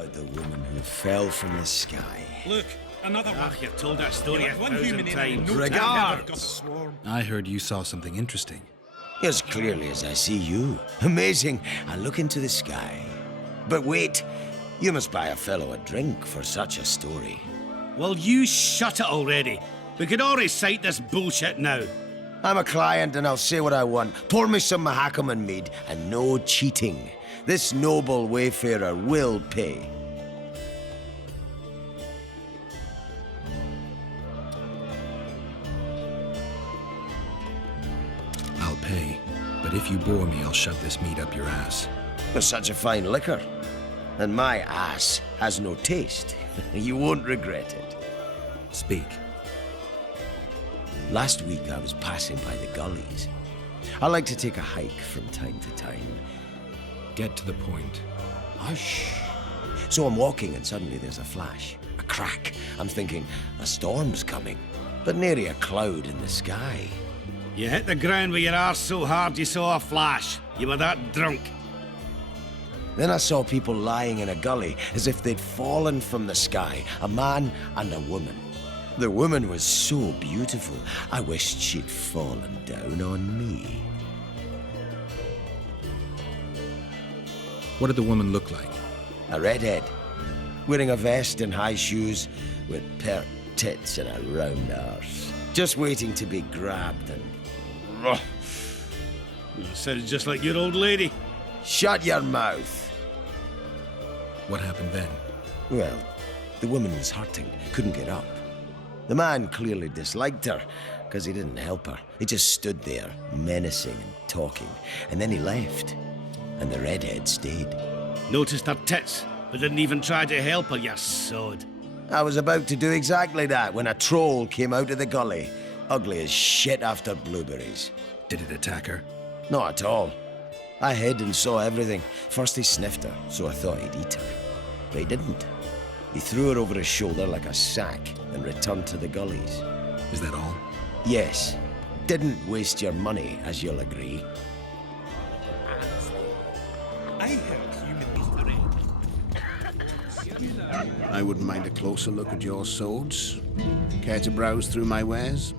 about the woman who fell from the sky. Look, another one. You've told that story a One human thousand in times. no time Regards. ever got a swarm. I heard you saw something interesting. As clearly as I see you. Amazing. I look into the sky. But wait, you must buy a fellow a drink for such a story. Well, you shut it already. We could all recite this bullshit now. I'm a client and I'll say what I want. Pour me some Mahakaman mead and no cheating. This noble wayfarer will pay. I'll pay, but if you bore me, I'll shove this meat up your ass. There's such a fine liquor. And my ass has no taste. You won't regret it. Speak. Last week I was passing by the gullies. I like to take a hike from time to time. Get to the point. Hush. So I'm walking and suddenly there's a flash, a crack. I'm thinking, a storm's coming. But nary a cloud in the sky. You hit the ground with your arse so hard you saw a flash. You were that drunk. Then I saw people lying in a gully as if they'd fallen from the sky, a man and a woman. The woman was so beautiful, I wished she'd fallen down on me. What did the woman look like? A redhead, wearing a vest and high shoes, with pert tits and a round arse. Just waiting to be grabbed and... Sounds just like your old lady. Shut your mouth! What happened then? Well, the woman was hurting, couldn't get up. The man clearly disliked her, because he didn't help her. He just stood there, menacing and talking, and then he left. And the redhead stayed. Noticed her tits, but didn't even try to help her, you sod. I was about to do exactly that when a troll came out of the gully, ugly as shit after blueberries. Did it attack her? Not at all. I hid and saw everything. First he sniffed her, so I thought he'd eat her. But he didn't. He threw her over his shoulder like a sack and returned to the gullies. Is that all? Yes. Didn't waste your money, as you'll agree. I heard human history. I wouldn't mind a closer look at your swords. Care to browse through my wares?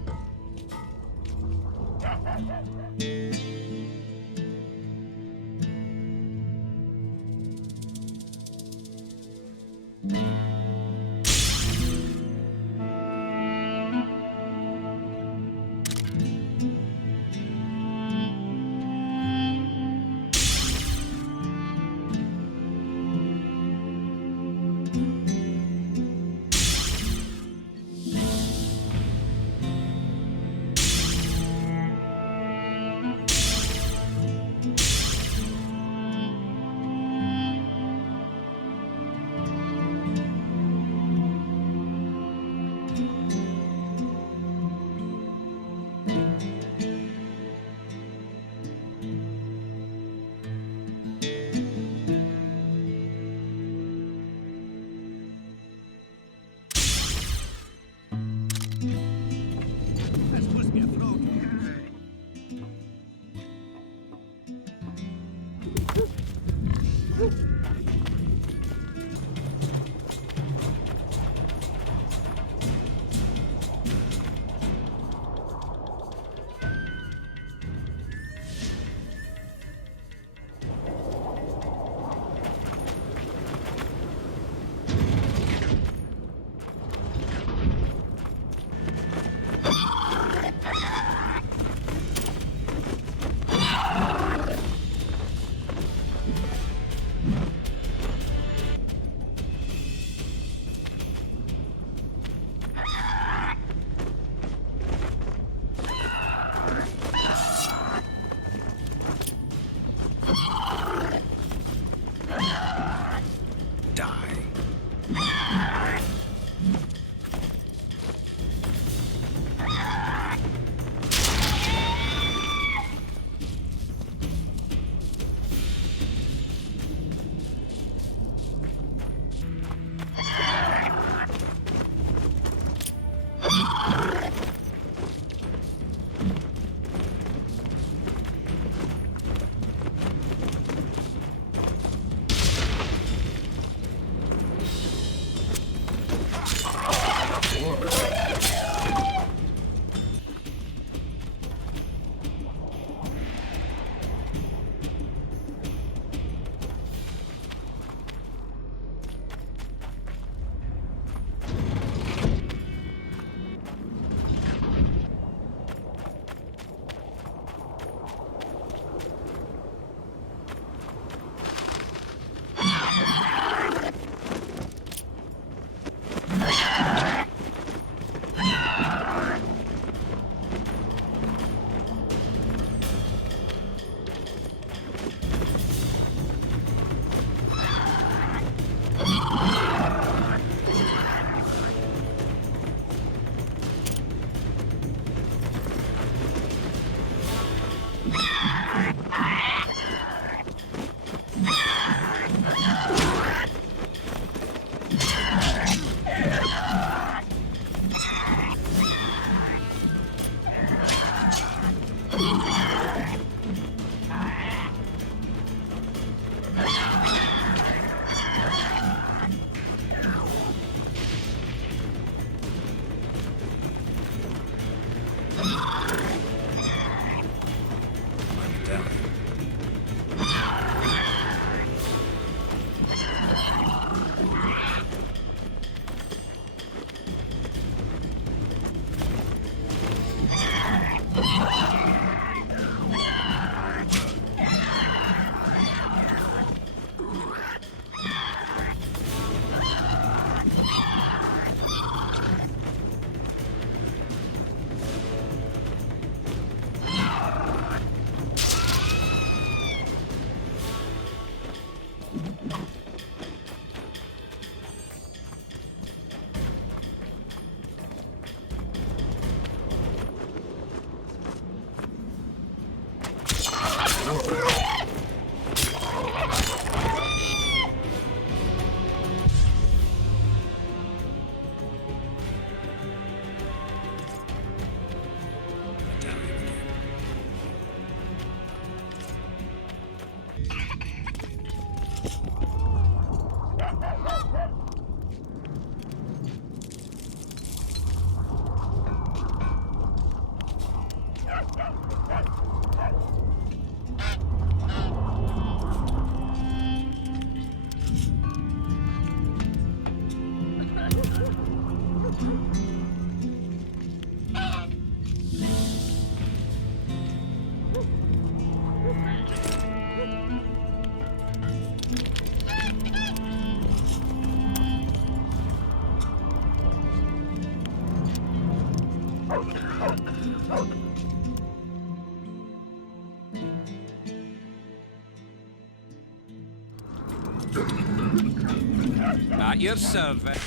At your service.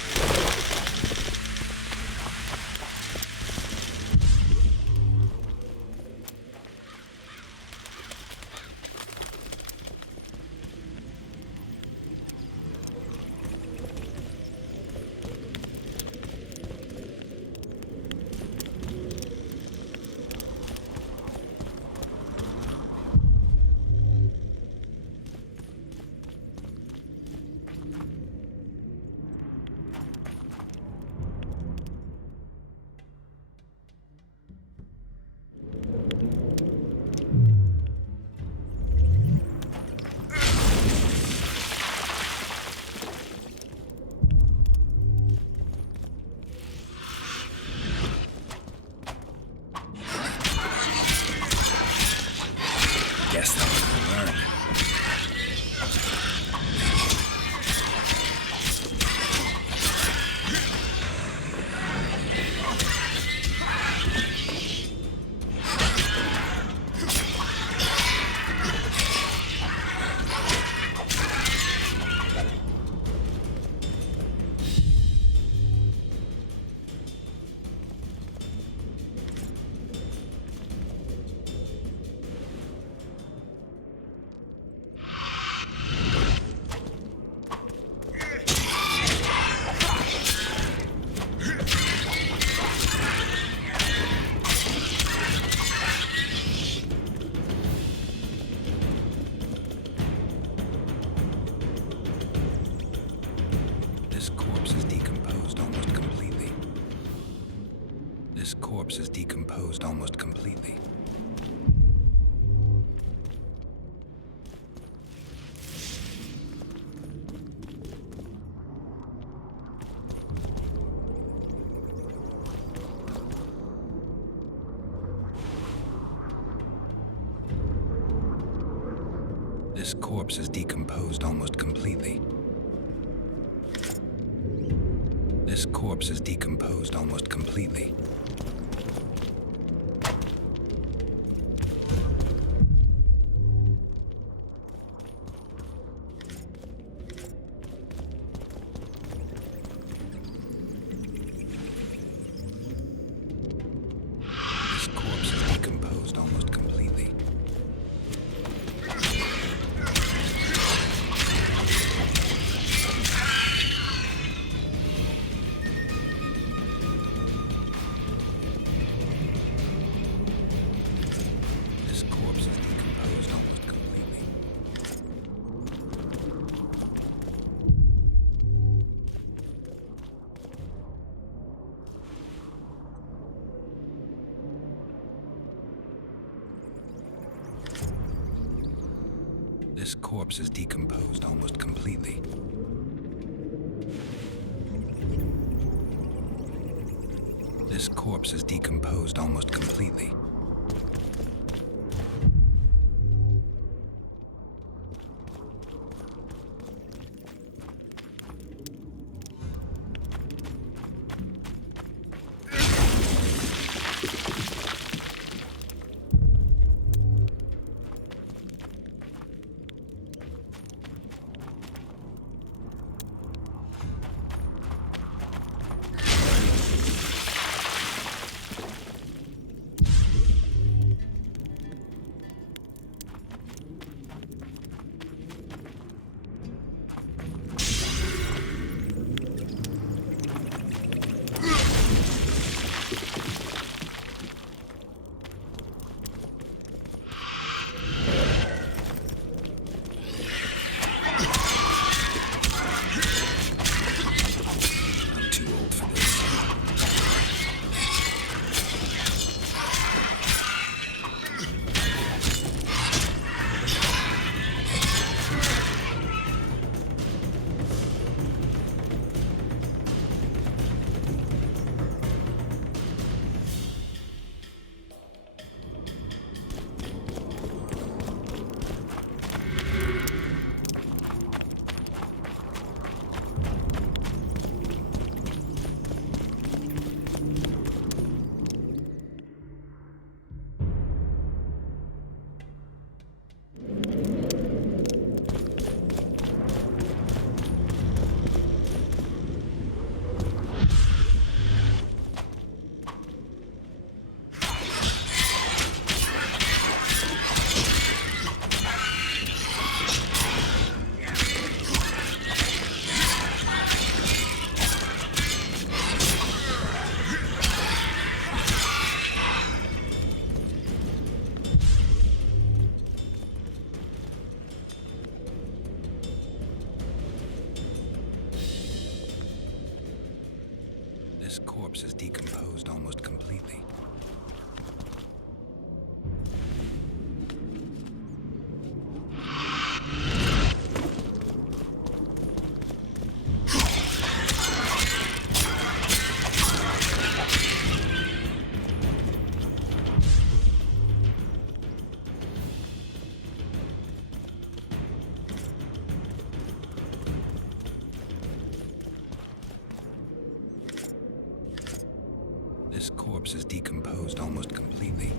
Guess that was gonna learn. This corpse is decomposed almost completely. This corpse is decomposed almost completely. This corpse is decomposed almost completely. This corpse is decomposed almost completely. This corpse is decomposed almost completely. This corpse is decomposed almost completely. This corpse is decomposed almost completely. This corpse is decomposed almost completely. This corpse is decomposed almost completely.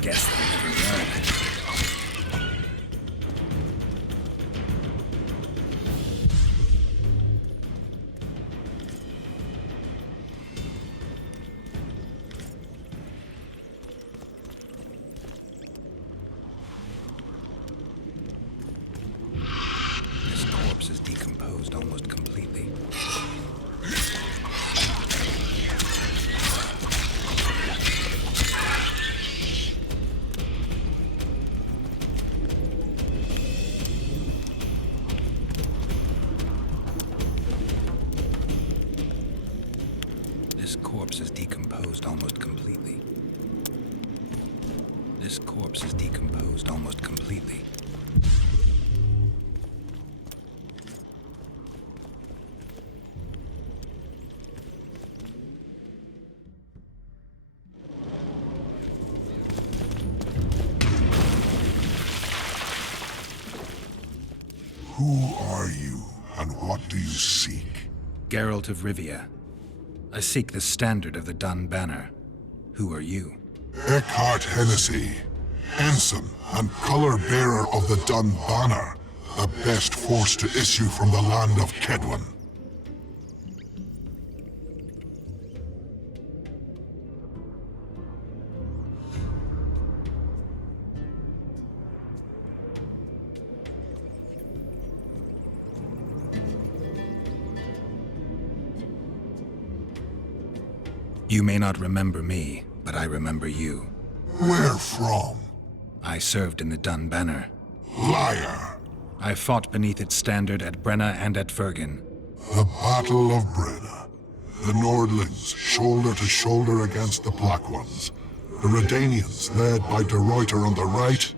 Guess they'll never learn. This corpse is decomposed almost completely. This corpse is decomposed almost completely. This corpse is decomposed almost completely. Who are you, and what do you seek? Geralt of Rivia. I seek the standard of the Dun Banner. Who are you? Eckhart Hennessy, ensign and color-bearer of the Dun Banner, the best force to issue from the land of Kedwin. You may not remember me, but I remember you. Where from? I served in the Dun Banner. Liar! I fought beneath its standard at Brenna and at Vergen. The Battle of Brenna. The Nordlings, shoulder to shoulder against the Black Ones. The Redanians, led by De Ruyter on the right.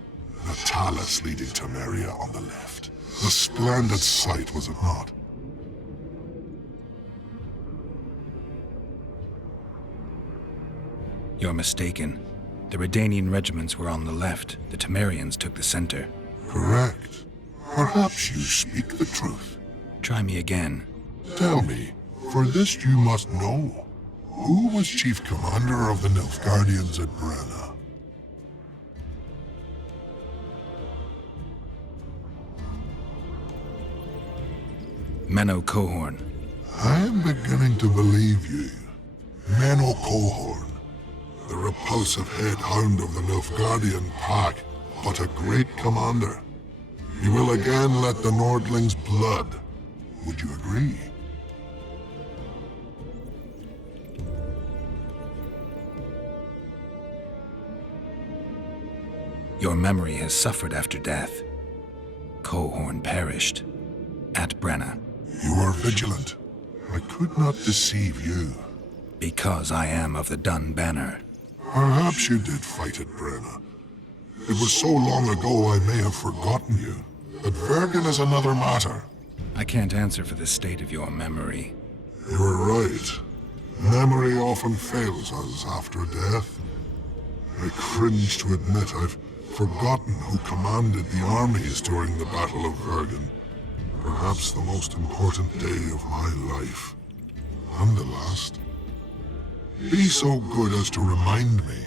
The Talus leading Temeria on the left. A splendid sight, was it not? You're mistaken. The Redanian regiments were on the left. The Temerians took the center. Correct. Perhaps you speak the truth. Try me again. Tell me, for this you must know. Who was chief commander of the Nilfgaardians at Brenna? Menno Cohorn. I am beginning to believe you. Menno Cohorn, the repulsive head hound of the Nilfgaardian pack, but a great commander. You will again let the Nordlings' blood. Would you agree? Your memory has suffered after death. Cohorn perished. At Brenna. You are vigilant. I could not deceive you. Because I am of the Dun Banner. Perhaps you did fight at Brenna. It was so long ago I may have forgotten you. But Vergen is another matter. I can't answer for the state of your memory. You are right. Memory often fails us after death. I cringe to admit I've forgotten who commanded the armies during the Battle of Vergen. Perhaps the most important day of my life. And the last. Be so good as to remind me.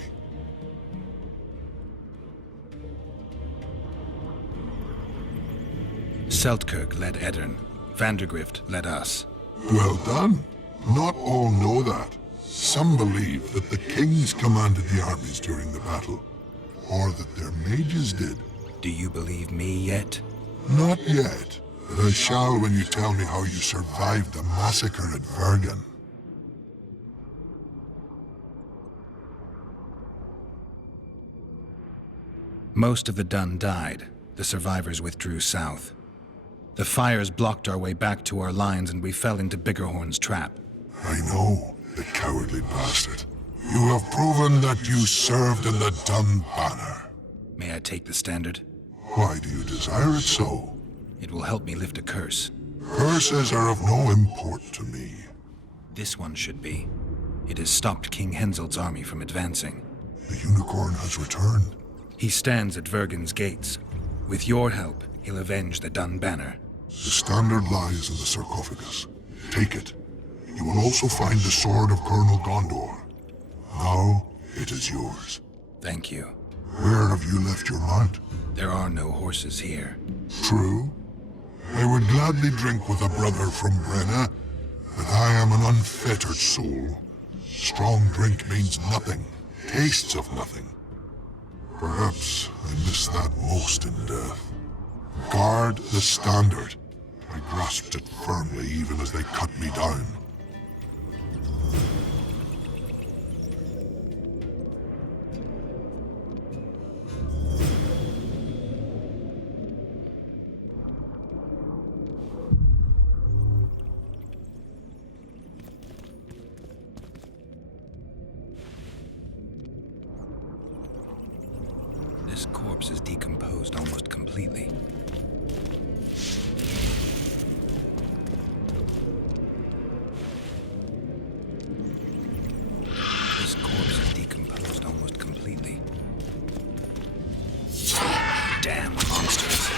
Seltkirk led Eddern. Vandergrift led us. Well done. Not all know that. Some believe that the kings commanded the armies during the battle, or that their mages did. Do you believe me yet? Not yet, but I shall when you tell me how you survived the massacre at Vergen. Most of the Dun died. The survivors withdrew south. The fires blocked our way back to our lines and we fell into Biggerhorn's trap. I know, the cowardly bastard. You have proven that you served in the Dun Banner. May I take the standard? Why do you desire it so? It will help me lift a curse. Curses are of no import to me. This one should be. It has stopped King Henselt's army from advancing. The unicorn has returned. He stands at Vergen's gates. With your help, he'll avenge the Dun Banner. The standard lies in the sarcophagus. Take it. You will also find the sword of Colonel Gondor. Now, it is yours. Thank you. Where have you left your mount? There are no horses here. True. I would gladly drink with a brother from Brenna, but I am an unfettered soul. Strong drink means nothing, tastes of nothing. Perhaps I miss that most in death. Guard the standard. I grasped it firmly even as they cut me down. This corpse is decomposed almost completely. This corpse is decomposed almost completely. Damn monsters.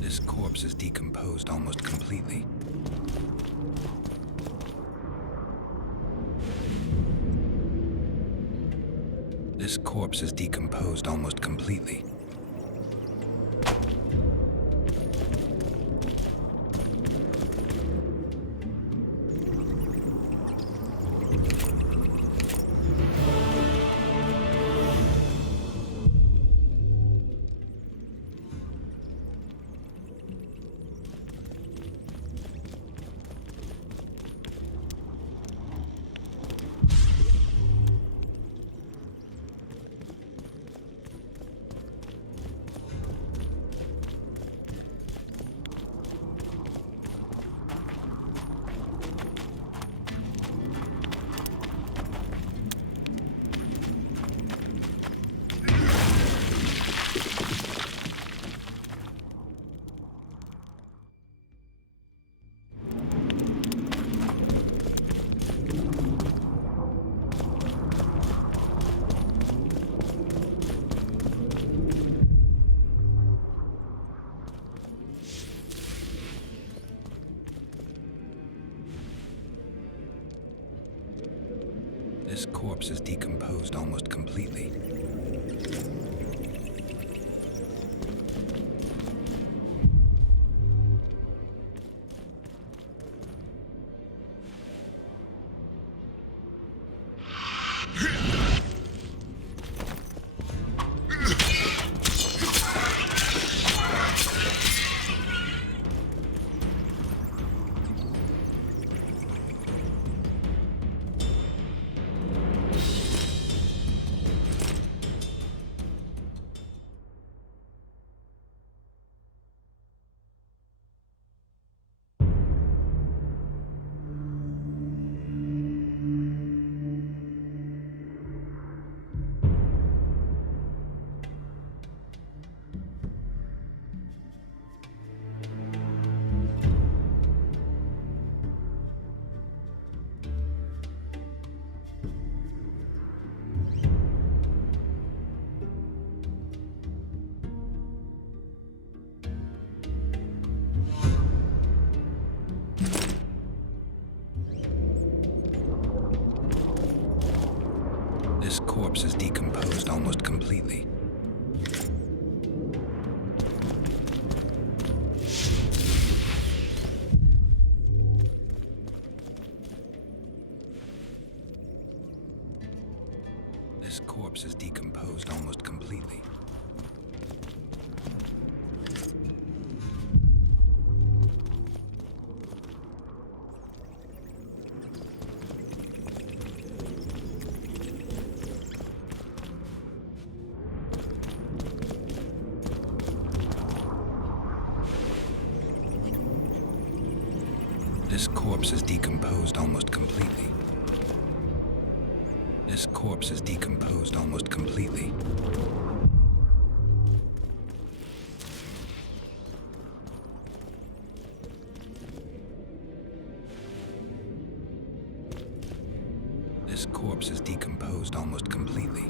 This corpse is decomposed almost completely. This corpse is decomposed almost completely. corpse is decomposed almost completely. This corpse is decomposed almost completely. This corpse is decomposed almost completely. This corpse is decomposed almost completely. This corpse is decomposed almost completely. This corpse is decomposed almost completely.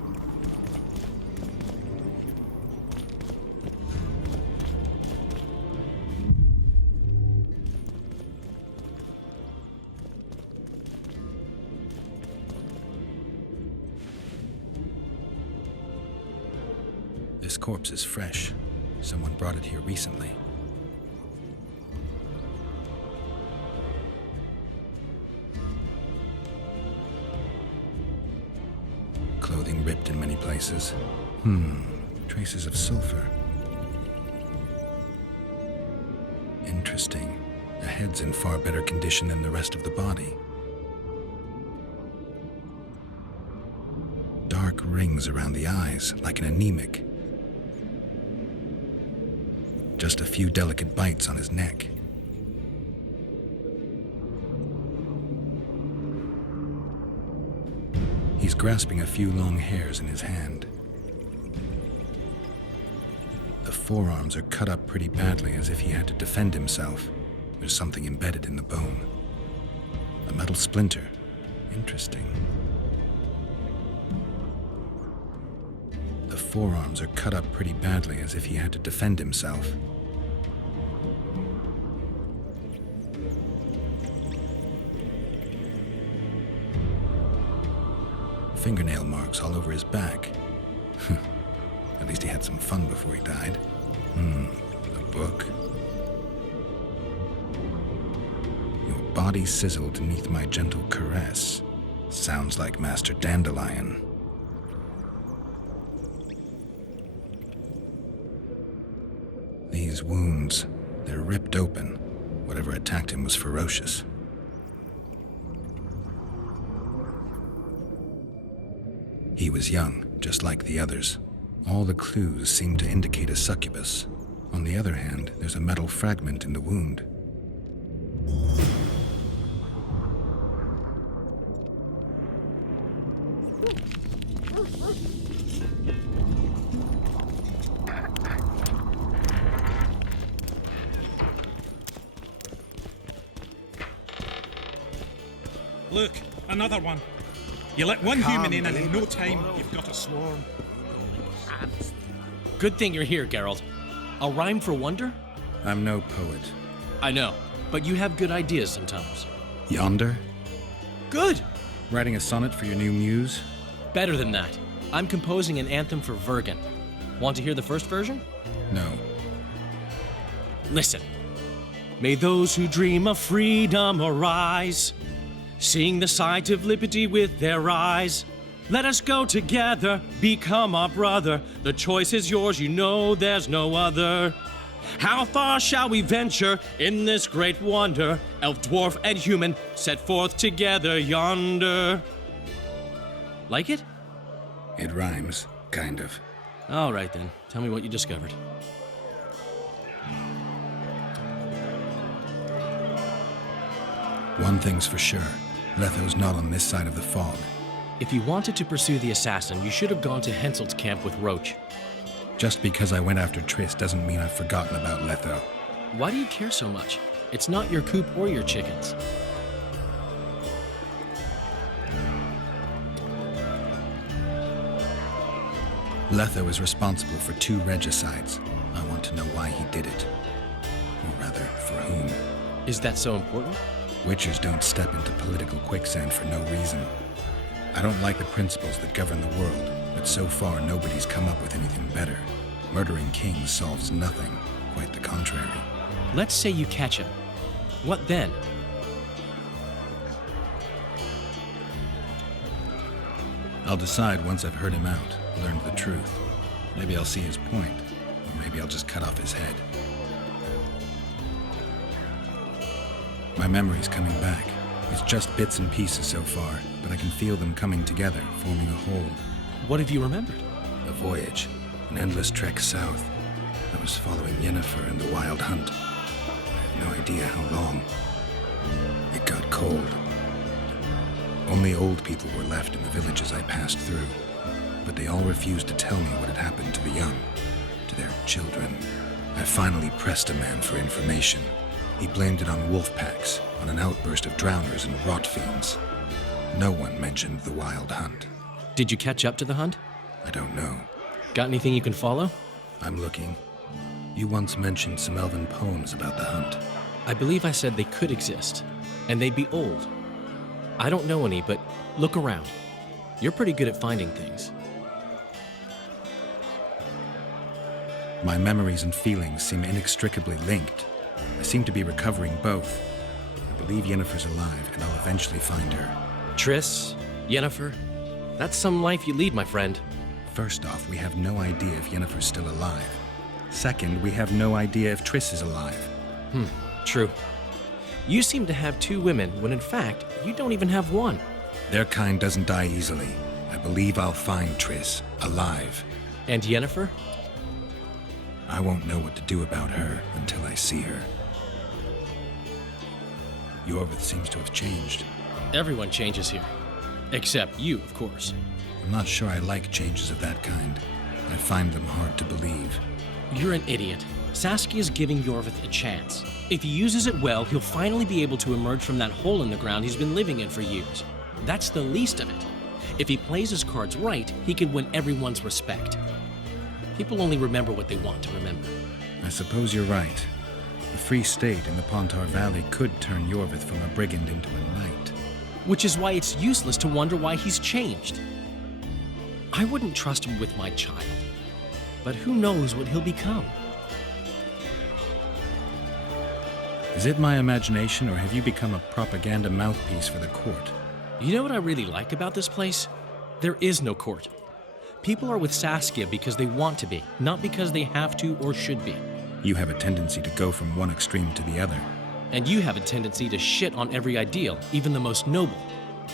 This corpse is fresh. Someone brought it here recently. Clothing ripped in many places. Traces of sulfur. Interesting. The head's in far better condition than the rest of the body. Dark rings around the eyes, like an anemic. Just a few delicate bites on his neck. He's grasping a few long hairs in his hand. The forearms are cut up pretty badly, as if he had to defend himself. There's something embedded in the bone. A metal splinter. Interesting. The forearms are cut up pretty badly, as if he had to defend himself. Fingernail marks all over his back. At least he had some fun before he died. A book. Your body sizzled beneath my gentle caress. Sounds like Master Dandelion. These wounds, they're ripped open. Whatever attacked him was ferocious. He was young, just like the others. All the clues seem to indicate a succubus. On the other hand, there's a metal fragment in the wound. Look, another one. You let one human in and in no time you've got a swarm. Good thing you're here, Geralt. A rhyme for wonder? I'm no poet. I know, but you have good ideas sometimes. Yonder? Good! Writing a sonnet for your new muse? Better than that. I'm composing an anthem for Vergen. Want to hear the first version? No. Listen. May those who dream of freedom arise, seeing the sight of liberty with their eyes. Let us go together, become our brother. The choice is yours, you know there's no other. How far shall we venture in this great wonder? Elf, dwarf, and human set forth together yonder. Like it? It rhymes, kind of. All right then, tell me what you discovered. One thing's for sure. Letho's not on this side of the fog. If you wanted to pursue the assassin, you should have gone to Henselt's camp with Roach. Just because I went after Triss doesn't mean I've forgotten about Letho. Why do you care so much? It's not your coop or your chickens. Letho is responsible for 2 regicides. I want to know why he did it. Or rather, for whom. Is that so important? Witchers don't step into political quicksand for no reason. I don't like the principles that govern the world, but so far nobody's come up with anything better. Murdering kings solves nothing, quite the contrary. Let's say you catch him. What then? I'll decide once I've heard him out, learned the truth. Maybe I'll see his point, or maybe I'll just cut off his head. My memory's coming back. It's just bits and pieces so far, but I can feel them coming together, forming a whole. What have you remembered? A voyage, an endless trek south. I was following Yennefer in the wild hunt. I have no idea how long. It got cold. Only old people were left in the villages I passed through, but they all refused to tell me what had happened to the young, to their children. I finally pressed a man for information. He blamed it on wolf packs, on an outburst of drowners and rot fiends. No one mentioned the wild hunt. Did you catch up to the hunt? I don't know. Got anything you can follow? I'm looking. You once mentioned some elven poems about the hunt. I believe I said they could exist, and they'd be old. I don't know any, but look around. You're pretty good at finding things. My memories and feelings seem inextricably linked. I seem to be recovering both. I believe Yennefer's alive, and I'll eventually find her. Triss, Yennefer, that's some life you lead, my friend. First off, we have no idea if Yennefer's still alive. Second, we have no idea if Triss is alive. True. You seem to have 2 women, when in fact, you don't even have one. Their kind doesn't die easily. I believe I'll find Triss, alive. And Yennefer? I won't know what to do about her until I see her. Yorvith seems to have changed. Everyone changes here. Except you, of course. I'm not sure I like changes of that kind. I find them hard to believe. You're an idiot. Saskia's giving Yorvith a chance. If he uses it well, he'll finally be able to emerge from that hole in the ground he's been living in for years. That's the least of it. If he plays his cards right, he can win everyone's respect. People only remember what they want to remember. I suppose you're right. A free state in the Pontar Valley could turn Yorvith from a brigand into a knight. Which is why it's useless to wonder why he's changed. I wouldn't trust him with my child. But who knows what he'll become? Is it my imagination, or have you become a propaganda mouthpiece for the court? You know what I really like about this place? There is no court. People are with Saskia because they want to be, not because they have to or should be. You have a tendency to go from one extreme to the other. And you have a tendency to shit on every ideal, even the most noble.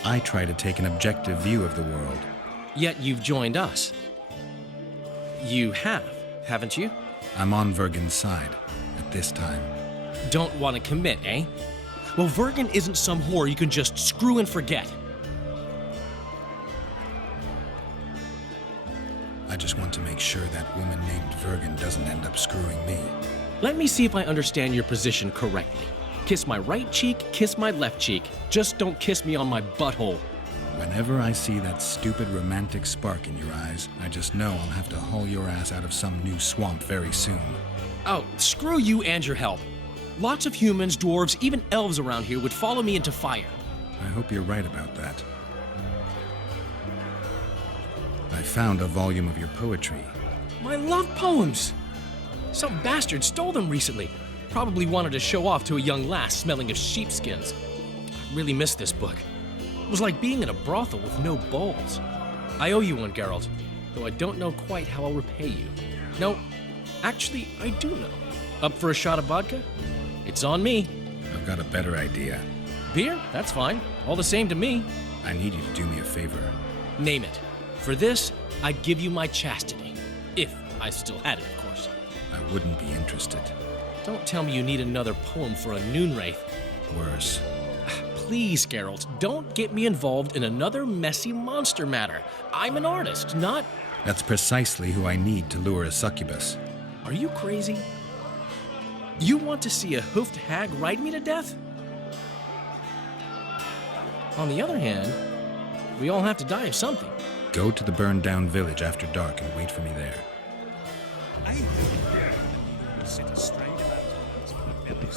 I try to take an objective view of the world. Yet you've joined us. You have, haven't you? I'm on Vergen's side, at this time. Don't want to commit, eh? Well, Vergen isn't some whore you can just screw and forget. I just want to make sure that woman named Vergen doesn't end up screwing me. Let me see if I understand your position correctly. Kiss my right cheek, kiss my left cheek. Just don't kiss me on my butthole. Whenever I see that stupid romantic spark in your eyes, I just know I'll have to haul your ass out of some new swamp very soon. Oh, screw you and your help. Lots of humans, dwarves, even elves around here would follow me into fire. I hope you're right about that. I found a volume of your poetry. My love poems! Some bastard stole them recently. Probably wanted to show off to a young lass smelling of sheepskins. I really missed this book. It was like being in a brothel with no balls. I owe you one, Geralt, though I don't know quite how I'll repay you. No, actually, I do know. Up for a shot of vodka? It's on me. I've got a better idea. Beer? That's fine. All the same to me. I need you to do me a favor. Name it. For this, I'd give you my chastity. If I still had it, of course. I wouldn't be interested. Don't tell me you need another poem for a noonwraith. Worse. Please, Geralt, don't get me involved in another messy monster matter. I'm an artist, not... That's precisely who I need to lure a succubus. Are you crazy? You want to see a hoofed hag ride me to death? On the other hand, we all have to die of something. Go to the burned-down village after dark and wait for me there. Sit astride about it.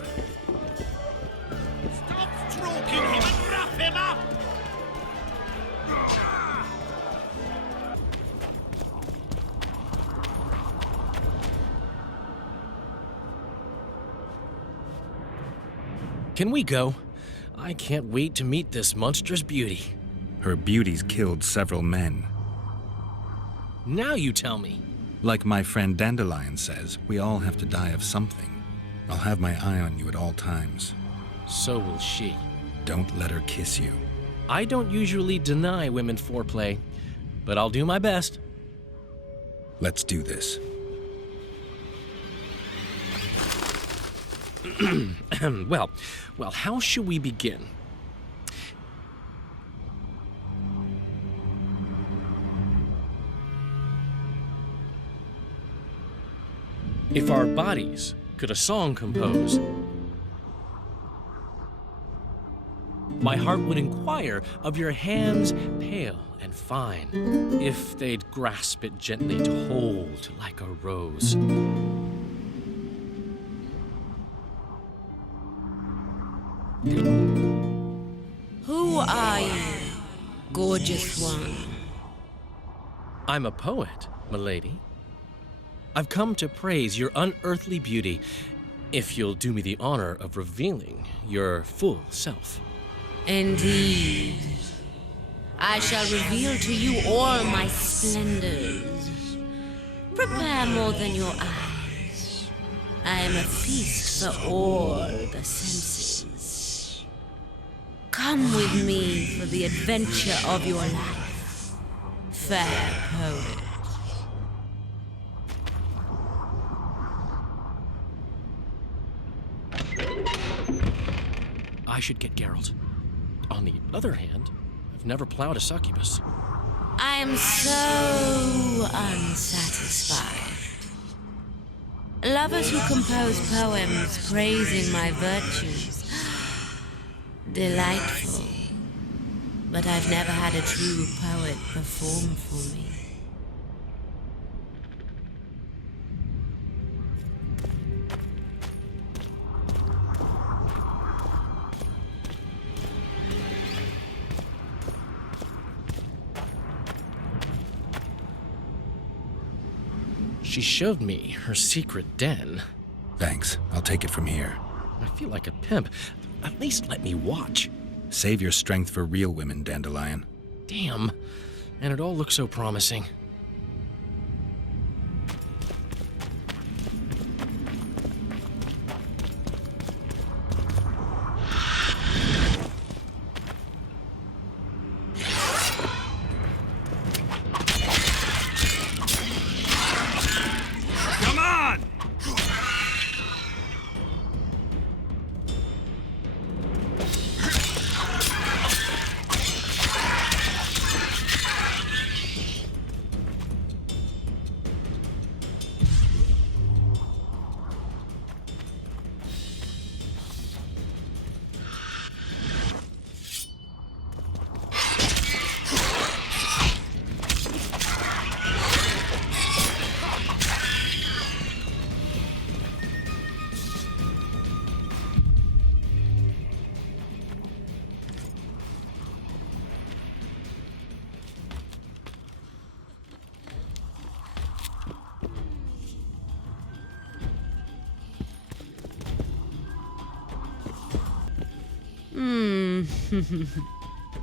Stop stroking him and wrap him up! Can we go? I can't wait to meet this monstrous beauty. Her beauty's killed several men. Now you tell me. Like my friend Dandelion says, we all have to die of something. I'll have my eye on you at all times. So will she. Don't let her kiss you. I don't usually deny women foreplay, but I'll do my best. Let's do this. Well, how should we begin? If our bodies could a song compose, my heart would inquire of your hands pale and fine, if they'd grasp it gently to hold like a rose. Who are you, gorgeous one? I'm a poet, milady. I've come to praise your unearthly beauty, if you'll do me the honor of revealing your full self. Indeed. I shall reveal to you all my splendors. Prepare more than your eyes. I am a feast for all the senses. Come with me for the adventure of your life, fair poet. I should get Geralt. On the other hand, I've never plowed a succubus. I am so unsatisfied. Lovers who compose poems praising my virtues. Delightful. But I've never had a true poet perform for me. She showed me her secret den. Thanks. I'll take it from here. I feel like a pimp. At least let me watch. Save your strength for real women, Dandelion. Damn. And it all looks so promising. Come on!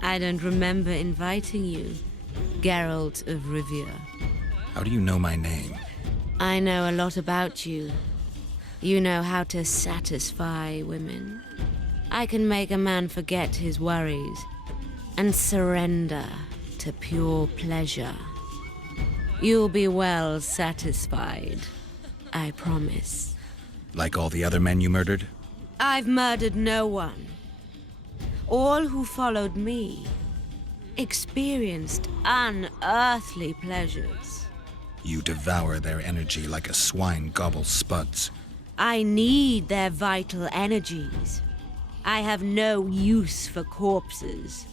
I don't remember inviting you, Geralt of Rivia. How do you know my name? I know a lot about you. You know how to satisfy women. I can make a man forget his worries and surrender to pure pleasure. You'll be well satisfied, I promise. Like all the other men you murdered? I've murdered no one. All who followed me experienced unearthly pleasures. You devour their energy like a swine gobbles spuds. I need their vital energies. I have no use for corpses.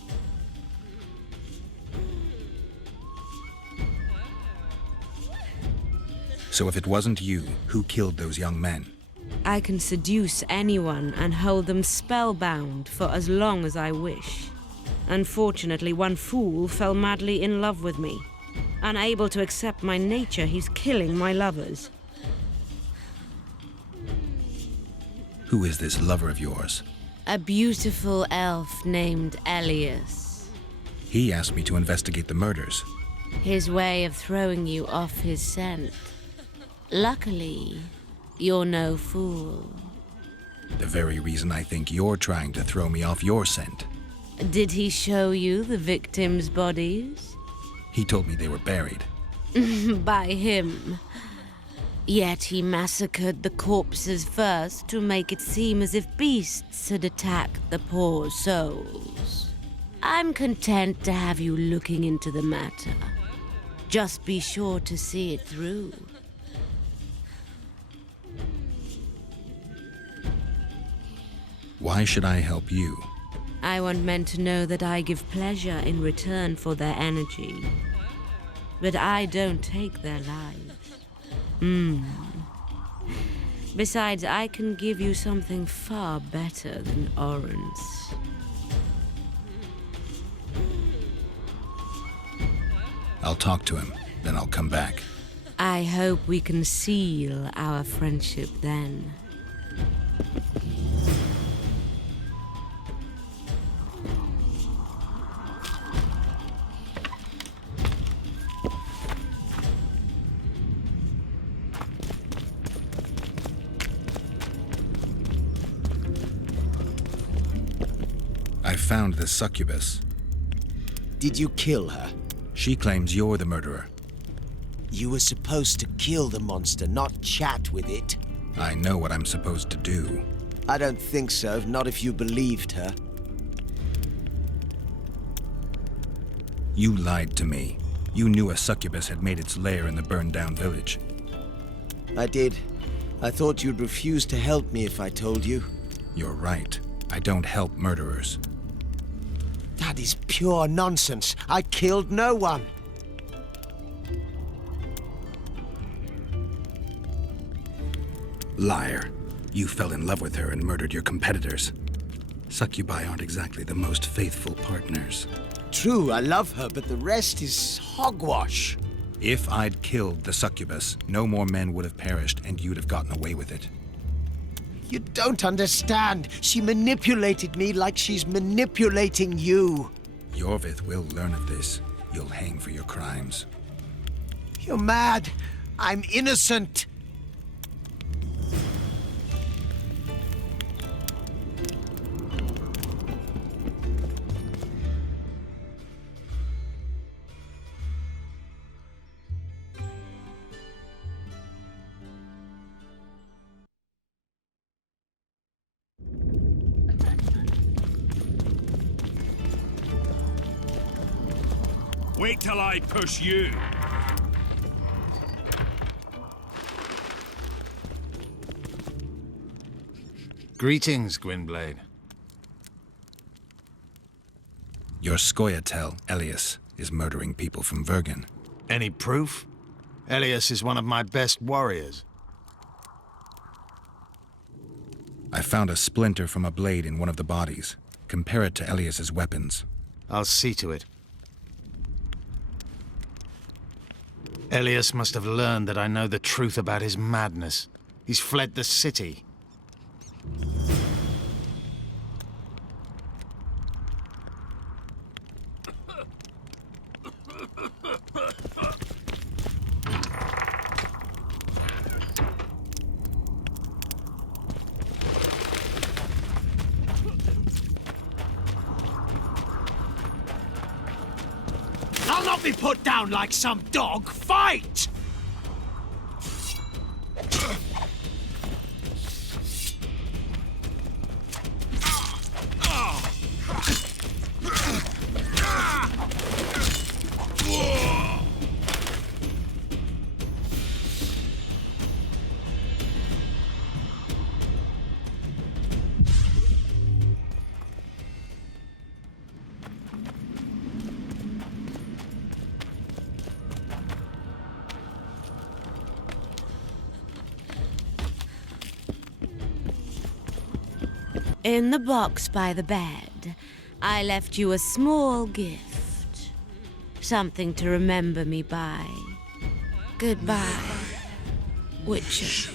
So if it wasn't you, who killed those young men? I can seduce anyone and hold them spellbound for as long as I wish. Unfortunately, one fool fell madly in love with me. Unable to accept my nature, he's killing my lovers. Who is this lover of yours? A beautiful elf named Elias. He asked me to investigate the murders. His way of throwing you off his scent. Luckily, you're no fool. The very reason I think you're trying to throw me off your scent. Did he show you the victims' bodies? He told me they were buried. By him. Yet he massacred the corpses first to make it seem as if beasts had attacked the poor souls. I'm content to have you looking into the matter. Just be sure to see it through. Why should I help you? I want men to know that I give pleasure in return for their energy. But I don't take their lives. Besides, I can give you something far better than Oren's. I'll talk to him, then I'll come back. I hope we can seal our friendship then. I found the succubus. Did you kill her? She claims you're the murderer. You were supposed to kill the monster, not chat with it. I know what I'm supposed to do. I don't think so, not if you believed her. You lied to me. You knew a succubus had made its lair in the burned-down village. I did. I thought you'd refuse to help me if I told you. You're right. I don't help murderers. That is pure nonsense. I killed no one. Liar. You fell in love with her and murdered your competitors. Succubi aren't exactly the most faithful partners. True, I love her, but the rest is hogwash. If I'd killed the succubus, no more men would have perished and you'd have gotten away with it. You don't understand. She manipulated me like she's manipulating you. Yorvith will learn of this. You'll hang for your crimes. You're mad. I'm innocent. Wait till I push you. Greetings, Gwynblade. Your Scoia'tael, Elias, is murdering people from Vergen. Any proof? Elias is one of my best warriors. I found a splinter from a blade in one of the bodies. Compare it to Elias's weapons. I'll see to it. Elias must have learned that I know the truth about his madness. He's fled the city. be put down like some dog. Fight! In the box by the bed, I left you a small gift. Something to remember me by. Goodbye, Witcher.